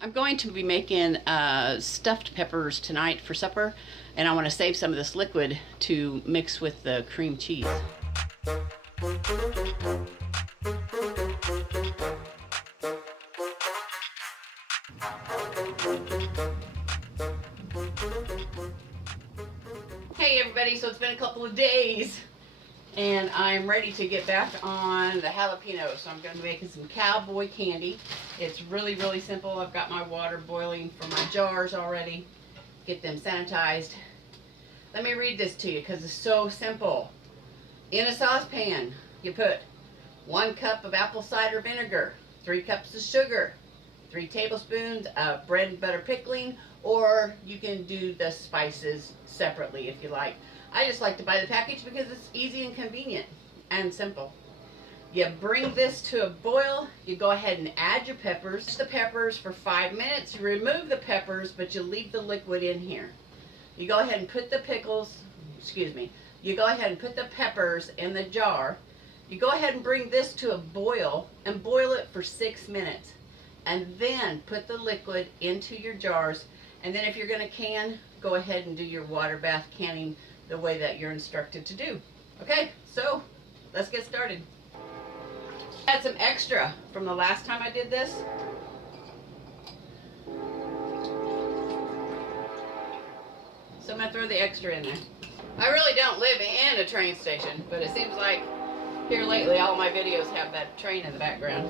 I'm going to be making stuffed peppers tonight for supper, and I want to save some of this liquid to mix with the cream cheese. Hey everybody, so it's been a couple of days and I'm ready to get back on the jalapenos. So I'm going to be making some Cowboy Candy. It's really, really simple. I've got my water boiling for my jars already. Get them sanitized. Let me read this to you because it's so simple. In a saucepan, you put 1 cup of apple cider vinegar, 3 cups of sugar, 3 tablespoons of bread and butter pickling, or you can do the spices separately if you like. I just like to buy the package because it's easy and convenient and simple. You bring this to a boil, you go ahead and add your peppers. The peppers for 5 minutes, you remove the peppers, but you leave the liquid in here. You go ahead and put the you go ahead and put the peppers in the jar. You go ahead and bring this to a boil and boil it for 6 minutes. And then put the liquid into your jars. And then if you're going to can, go ahead and do your water bath canning the way that you're instructed to do. Okay, so let's get started. I had some extra from the last time I did this. So I'm going to throw the extra in there. I really don't live in a train station, but it seems like here lately all my videos have that train in the background.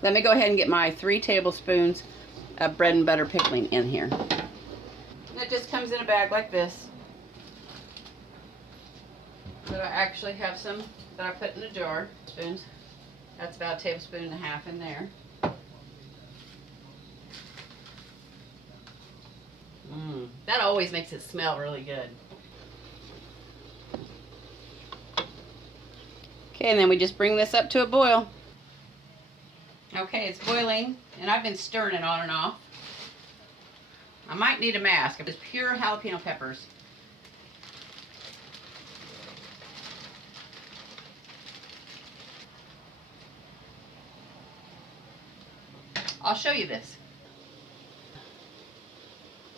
Let me go ahead and get my 3 tablespoons of bread and butter pickling in here. And it just comes in a bag like this. But I actually have some that I put in a jar. Spoons. That's about 1.5 tablespoons in there. That always makes it smell really good. Okay, and then we just bring this up to a boil. Okay, it's boiling, and I've been stirring it on and off. I might need a mask. It's pure jalapeno peppers. I'll show you this.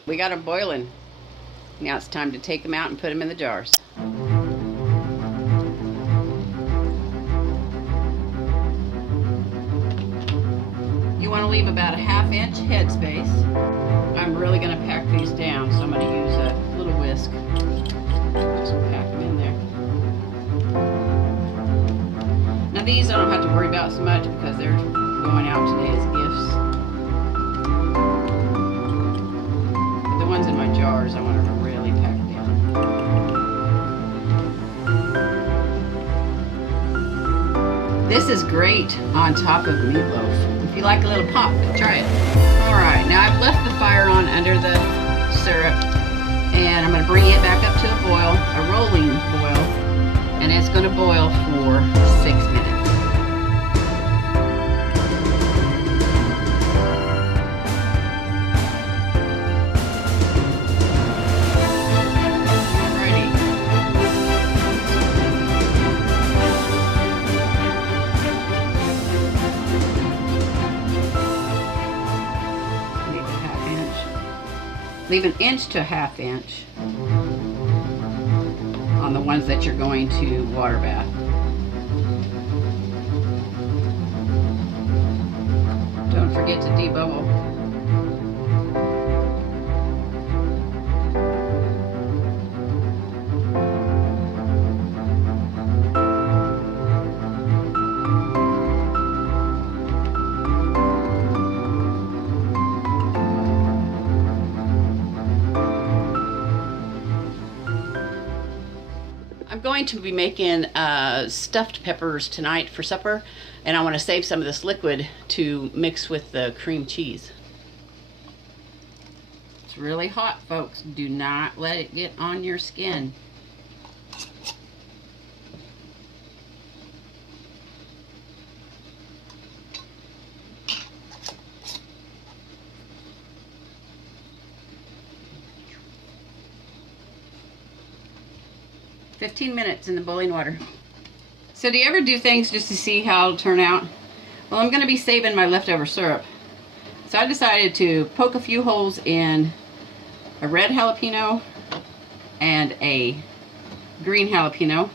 We got them boiling. Now it's time to take them out and put them in the jars. You want to leave about a 1/2 inch headspace. I'm really going to pack these down, so I'm going to use a little whisk. Just pack them in there. Now these I don't have to worry about so much because they're going out today as gifts. But the ones in my jars I want to really pack down. This is great on top of meatloaf. If you like a little pop, try it. Alright, now I've left the fire on under the syrup, and I'm going to bring it back up to a boil, a rolling boil, and it's going to boil for 6 minutes. Leave 1 inch to 1/2 inch on the ones that you're going to water bath. Don't forget to debubble. I'm going to be making stuffed peppers tonight for supper, and I want to save some of this liquid to mix with the cream cheese. It's really hot, folks. Do not let it get on your skin. 15 minutes in the boiling water. So do you ever do things just to see how it'll turn out? Well, I'm going to be saving my leftover syrup. So I decided to poke a few holes in a red jalapeno and a green jalapeno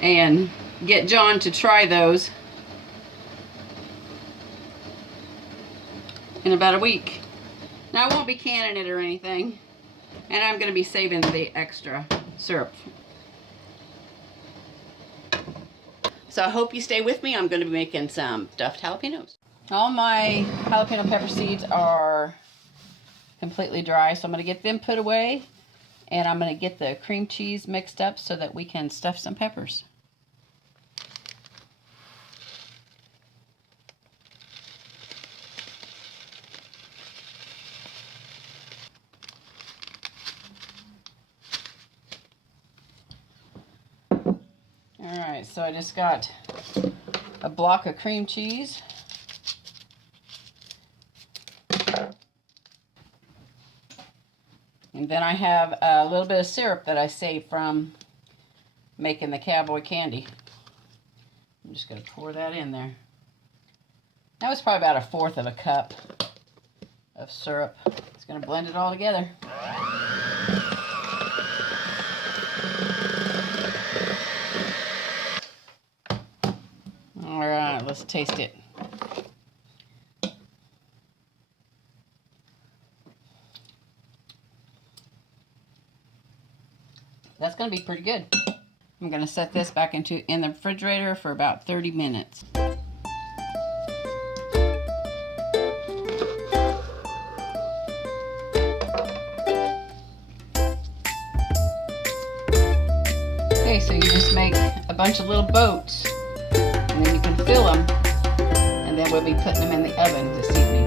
and get John to try those in about a week. Now I won't be canning it or anything, and I'm going to be saving the extra syrup. So I hope you stay with me. I'm going to be making some stuffed jalapenos. All my jalapeno pepper seeds are completely dry, so I'm going to get them put away, and I'm going to get the cream cheese mixed up so that we can stuff some peppers. Alright, so I just got a block of cream cheese. And then I have a little bit of syrup that I saved from making the Cowboy Candy. I'm just going to pour that in there. That was probably about 1/4 of a cup of syrup. It's going to blend it all together. Alright, let's taste it. That's going to be pretty good. I'm going to set this back in the refrigerator for about 30 minutes. Okay, so you just make a bunch of little boats, and then you can fill them, and then we'll be putting them in the oven this evening.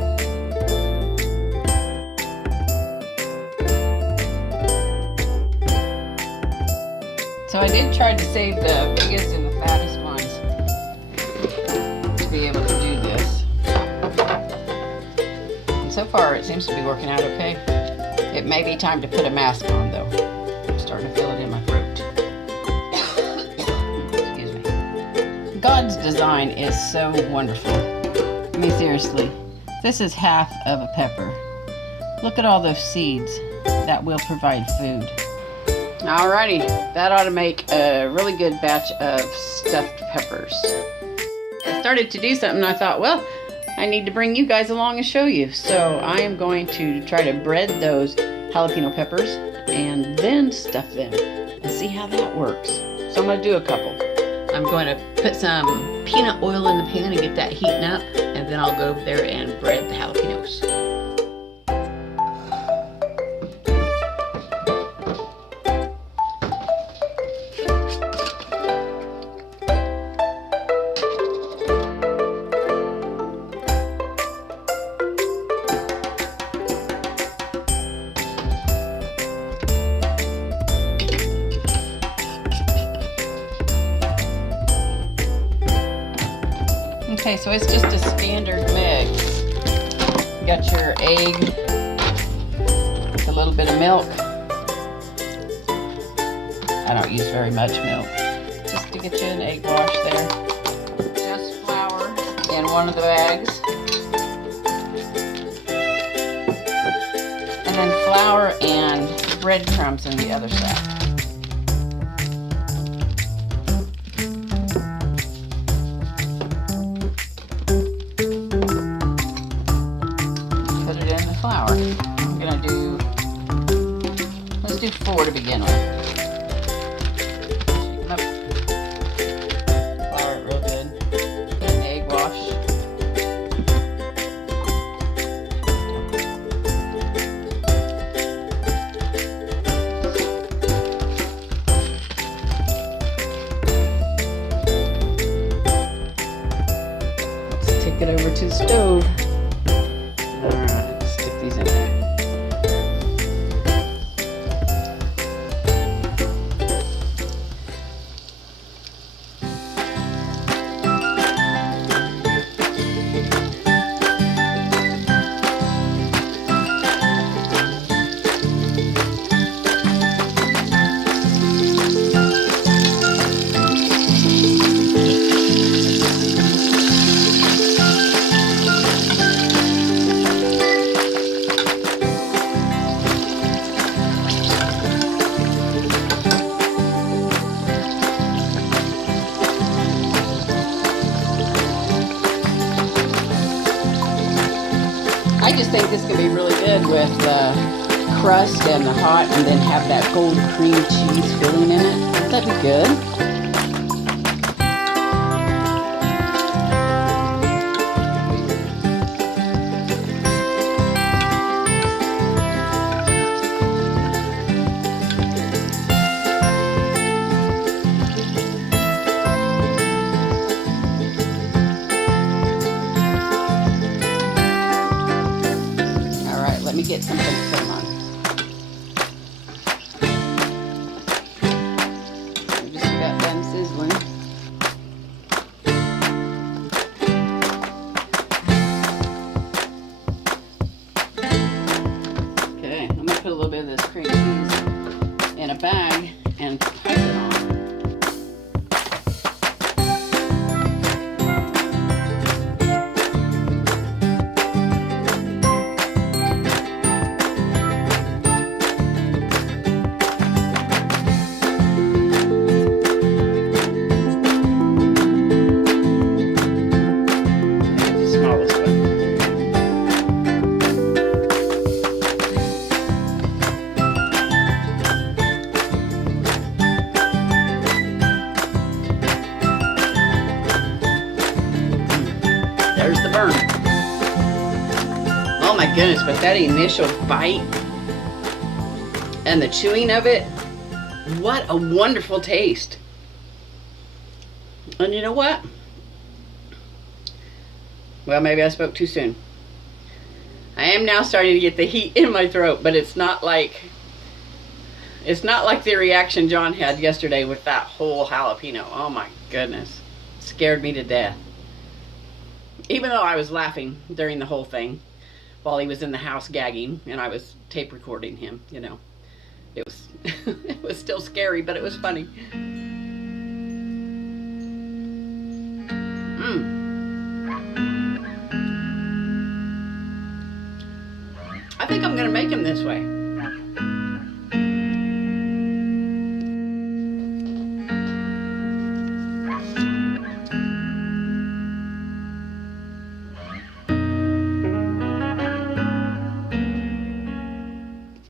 So I did try to save the biggest and the fattest ones to be able to do this. And so far it seems to be working out okay. It may be time to put a mask on though. I'm starting to feel it in my throat. Excuse me. God's design is so wonderful. I mean, seriously, this is half of a pepper. Look at all those seeds that will provide food. Alrighty, that ought to make a really good batch of stuffed peppers. I started to do something and I thought, well, I need to bring you guys along and show you. So I am going to try to bread those jalapeno peppers and then stuff them and see how that works. So I'm going to do a couple. I'm going to put some peanut oil in the pan and get that heating up, and then I'll go over there and bread the jalapenos. Okay, so it's just a standard mix. You got your egg with a little bit of milk. I don't use very much milk. Just to get you an egg wash there. Just flour in one of the bags. And then flour and breadcrumbs in the other side. I'm gonna do, let's do 4 to begin with. Shake them up. Flour it real good. Put in the egg wash. Let's take it over to the stove. just think this could be really good with the crust and the hot, and then have that gold cream cheese filling in it. Wouldn't that be good? Let me get something to put them on. I just got them sizzling. Okay, I'm gonna put a little bit of this cream cheese in a bag and pipe it on. There's the burn. Oh my goodness, but that initial bite and the chewing of it, what a wonderful taste. And you know what? Well, maybe I spoke too soon. I am now starting to get the heat in my throat, but it's not like the reaction John had yesterday with that whole jalapeno. Oh my goodness. Scared me to death. Even though I was laughing during the whole thing while he was in the house gagging and I was tape recording him, you know. It was it was still scary, but it was funny.